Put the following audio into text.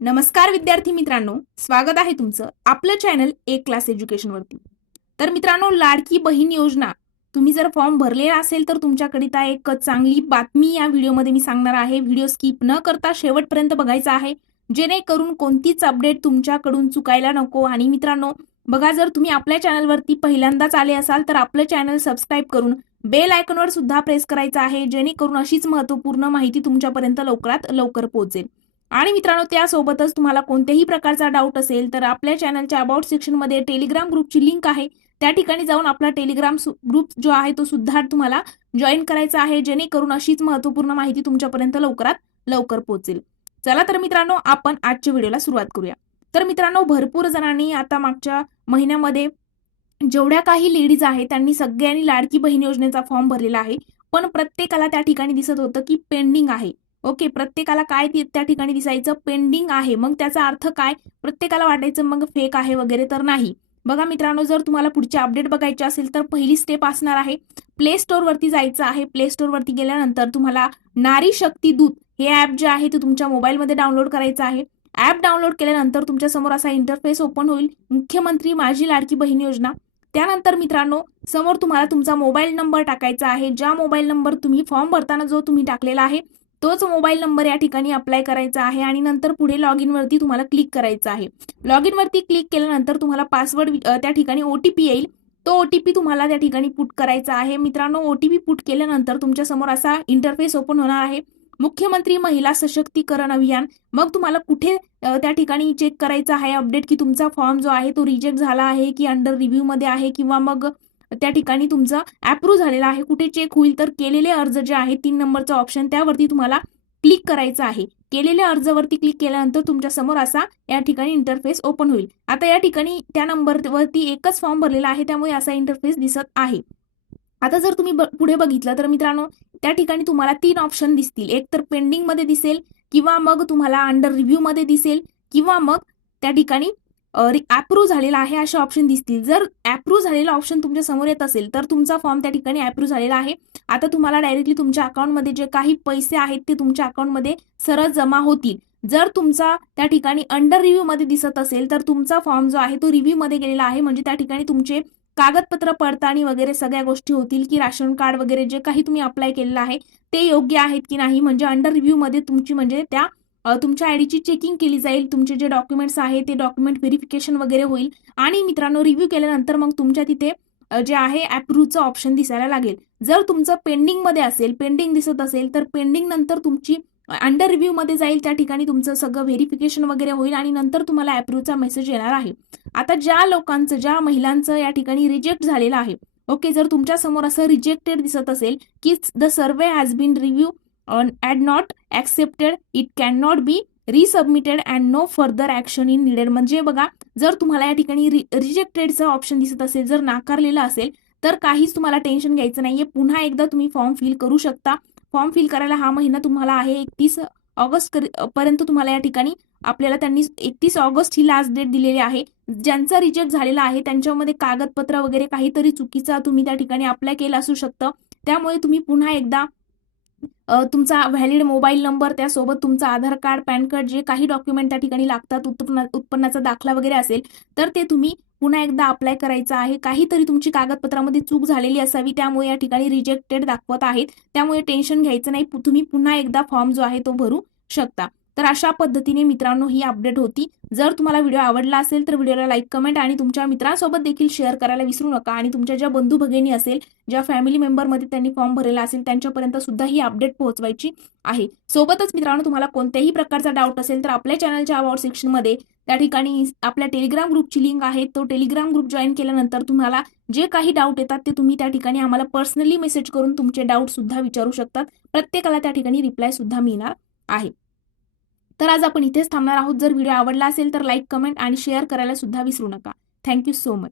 नमस्कार विद्यार्थी मित्रांनो, स्वागत आहे तुमचं आपलं चॅनल एक क्लास एज्युकेशन वरती। तर मित्रांनो, लाडकी बहीण योजना तुम्ही जर फॉर्म भरलेला असेल तर तुमच्याकरिता एक चांगली बातमी या व्हिडिओमध्ये मी सांगणार आहे। व्हिडिओ स्किप न करता शेवटपर्यंत बघायचा आहे, जेणेकरून कोणतीच अपडेट तुमच्याकडून चुकायला नको। आणि मित्रांनो बघा, जर तुम्ही आपल्या चॅनलवरती पहिल्यांदाच आले असाल तर आपलं चॅनल सबस्क्राईब करून बेल आयकॉनवर सुद्धा प्रेस करायचं आहे, जेणेकरून अशीच महत्त्वपूर्ण माहिती तुमच्यापर्यंत लवकरात लवकर पोहोचेल। आणि मित्रांनो, त्यासोबतच तुम्हाला कोणत्याही प्रकारचा डाऊट असेल तर आपल्या चॅनलच्या अबाउट सेक्शन मध्ये टेलिग्राम ग्रुपची लिंक आहे, त्या ठिकाणी जाऊन आपला टेलिग्राम ग्रुप जो आहे तो सुद्धा तुम्हाला जॉईन करायचा आहे, जेणेकरून अशीच महत्त्वपूर्ण माहिती तुमच्यापर्यंत लवकरात लवकर पोहोचेल। चला तर मित्रांनो, आपण आजच्या व्हिडिओला सुरुवात करूया। तर मित्रांनो, भरपूर जणांनी आता मागच्या महिन्यामध्ये जेवढ्या काही लेडीज आहेत त्यांनी सगळ्यांनी लाडकी बहीण योजनेचा फॉर्म भरलेला आहे, पण प्रत्येकाला त्या ठिकाणी दिसत होतं की पेंडिंग आहे। ओके, प्रत्येकाला काय त्या ठिकाणी दिसायचं, पेंडिंग आहे। मग त्याचा अर्थ काय, प्रत्येकाला वाटायचं मग फेक आहे वगैरे, तर नाही। बघा मित्रांनो, जर तुम्हाला पुढचे अपडेट बघायचे असेल तर पहिली स्टेप असणार आहे प्ले स्टोर वरती जायचं आहे। प्ले स्टोर वरती गेल्यानंतर तुम्हाला नारी शक्ती दूत हे ऍप जे आहे ते तुमच्या मोबाईलमध्ये डाउनलोड करायचं आहे। ऍप डाउनलोड केल्यानंतर तुमच्या समोर असा इंटरफेस ओपन होईल, मुख्यमंत्री माझी लाडकी बहीण योजना। त्यानंतर मित्रांनो, समोर तुम्हाला तुमचा मोबाईल नंबर टाकायचा आहे। ज्या मोबाईल नंबर तुम्ही फॉर्म भरताना जो तुम्ही टाकलेला आहे तोच मोबाईल नंबर या ठिकाणी अप्लाय करायचा आहे। आणि नंतर पुढे लॉग इन वरती तुम्हाला क्लिक करायचं आहे। लॉग इन वरती क्लिक केल्यानंतर तुम्हाला पासवर्ड त्या ठिकाणी ओटीपी येईल, तो ओटीपी तुम्हाला त्या ठिकाणी पुट करायचा आहे। मित्रांनो, ओटीपी पुट केल्यानंतर तुमच्या समोर असा इंटरफेस ओपन होणार आहे, मुख्यमंत्री महिला सशक्तीकरण अभियान। मग तुम्हाला कुठे त्या ठिकाणी चेक करायचं आहे अपडेट की तुमचा फॉर्म जो आहे तो रिजेक्ट झाला आहे की अंडर रिव्ह्यू मध्ये आहे, किंवा मग त्या ठिकाणी तुमचा अप्रूव्ह झालेला आहे। कुठे चेक होईल तर केलेले अर्ज जे आहे 3 नंबरचा ऑप्शन त्यावरती तुम्हाला क्लिक करायचं आहे। केलेल्या अर्जावरती क्लिक केल्यानंतर तुमच्या समोर असा या ठिकाणी इंटरफेस ओपन होईल। आता या ठिकाणी त्या नंबरवरती एकच फॉर्म भरलेला आहे, त्यामुळे असा इंटरफेस दिसत आहे। आता जर तुम्ही पुढे बघितलं तर मित्रांनो, त्या ठिकाणी तुम्हाला 3 ऑप्शन दिसतील, एक तर पेंडिंग मध्ये दिसेल, किंवा मग तुम्हाला अंडर रिव्ह्यू मध्ये दिसेल, किंवा मग त्या ठिकाणी अप्रूव्ह झालेला आहे असे ऑप्शन दिसतील। जर अप्रूव्ह झालेला ऑप्शन तुमच्या समोर येत असेल तर तुमचा फॉर्म त्या ठिकाणी अप्रूव्ह झालेला आहे। आता तुम्हाला डायरेक्टली तुमच्या अकाउंटमध्ये जे काही पैसे आहेत ते तुमच्या अकाउंटमध्ये सरळ जमा होतील। जर तुमचा त्या ठिकाणी अंडर रिव्ह्यू मध्ये दिसत असेल तर तुमचा फॉर्म जो आहे तो रिव्ह्यू मध्ये गेलेला आहे, म्हणजे त्या ठिकाणी तुमचे कागदपत्र पडताळणी वगैरे सगळ्या गोष्टी होतील, की राशन कार्ड वगैरे जे काही तुम्ही अप्लाय केलेलं आहे ते योग्य आहेत की नाही। म्हणजे अंडर रिव्ह्यू मध्ये तुमची म्हणजे त्या तुमच्या आयडीची चेकिंग केली जाईल, तुमचे जे डॉक्युमेंट्स आहे ते डॉक्युमेंट व्हेरिफिकेशन वगैरे होईल। आणि मित्रांनो, रिव्ह्यू केल्यानंतर मग तुमच्या तिथे जे आहे अप्रूव्हचं ऑप्शन दिसायला लागेल। जर तुमचं पेंडिंग मध्ये असेल, पेंडिंग दिसत असेल तर पेंडिंग नंतर तुमची अंडर रिव्ह्यू मध्ये जाईल, त्या ठिकाणी तुमचं सगळं व्हेरिफिकेशन वगैरे होईल आणि नंतर तुम्हाला अप्रूव्हचा मेसेज येणार आहे। आता ज्या लोकांचं, ज्या महिलांचं या ठिकाणी रिजेक्ट झालेलं आहे, ओके, जर तुमच्या समोर असं रिजेक्टेड दिसत असेल की the survey has been review and not accepted, it cannot be resubmitted and no further action is needed। म्हणजे बघा, जर तुम्हाला या ठिकाणी रिजेक्टेडचं ऑप्शन दिसत असेल, जर नाकारलेलं असेल तर काहीच तुम्हाला टेन्शन घ्यायचं नाहीये, पुन्हा एकदा तुम्ही फॉर्म फिल करू शकता। फॉर्म फिल करायला हा महिना तुम्हाला आहे 31 ऑगस्ट पर्यंत तुम्हाला या ठिकाणी आपल्याला त्यांनी 31 ऑगस्ट ही लास्ट डेट दिलेली आहे। ज्यांचा रिजेक्ट झालेला आहे त्यांच्यामध्ये कागदपत्र वगैरे काहीतरी चुकीचा तुम्ही त्या ठिकाणी अप्लाय केलं असू शकतं, त्यामुळे तुम्ही पुन्हा एकदा तुमचा व्हॅलिड मोबाईल नंबर, त्यासोबत तुमचा आधार कार्ड, पॅन कार्ड, जे काही डॉक्युमेंट त्या ठिकाणी लागतात, उत्पन्नाचा दाखला वगैरे असेल तर ते तुम्ही पुन्हा एकदा अप्लाय करायचं आहे। काहीतरी तुमची कागदपत्रामध्ये चूक झालेली असावी, त्यामुळे या ठिकाणी रिजेक्टेड दाखवत आहेत, त्यामुळे टेन्शन घ्यायचं नाही, तुम्ही पुन्हा एकदा फॉर्म जो आहे तो भरू शकता। तर अशा पद्धतीने मित्रांनो ही अपडेट होती। जर तुम्हाला व्हिडिओ आवडला असेल तर व्हिडिओला लाईक, कमेंट आणि तुमच्या मित्रांसोबत देखील शेअर करायला विसरू नका। आणि तुमच्या ज्या बंधू भगिनी असेल, ज्या फॅमिली मेंबरमध्ये त्यांनी फॉर्म भरलेला असेल त्यांच्यापर्यंत सुद्धा ही अपडेट पोहोचवायची आहे। सोबतच मित्रांनो, तुम्हाला कोणत्याही प्रकारचा डाऊट असेल तर आपल्या चॅनलच्या अबाउट सेक्शन मध्ये त्या ठिकाणी आपल्या टेलिग्राम ग्रुपची लिंक आहे, तो टेलिग्राम ग्रुप जॉईन केल्यानंतर तुम्हाला जे काही डाऊट येतात ते तुम्ही त्या ठिकाणी आम्हाला पर्सनली मेसेज करून तुमचे डाऊट सुद्धा विचारू शकतात। प्रत्येकाला त्या ठिकाणी रिप्लाय सुद्धा मिळणार आहे। तर आज आपण इथेच थांबणार आहोत। जर व्हिडिओ आवडला असेल तर लाईक, कमेंट आणि शेअर करायला सुद्धा विसरू नका। Thank you so much.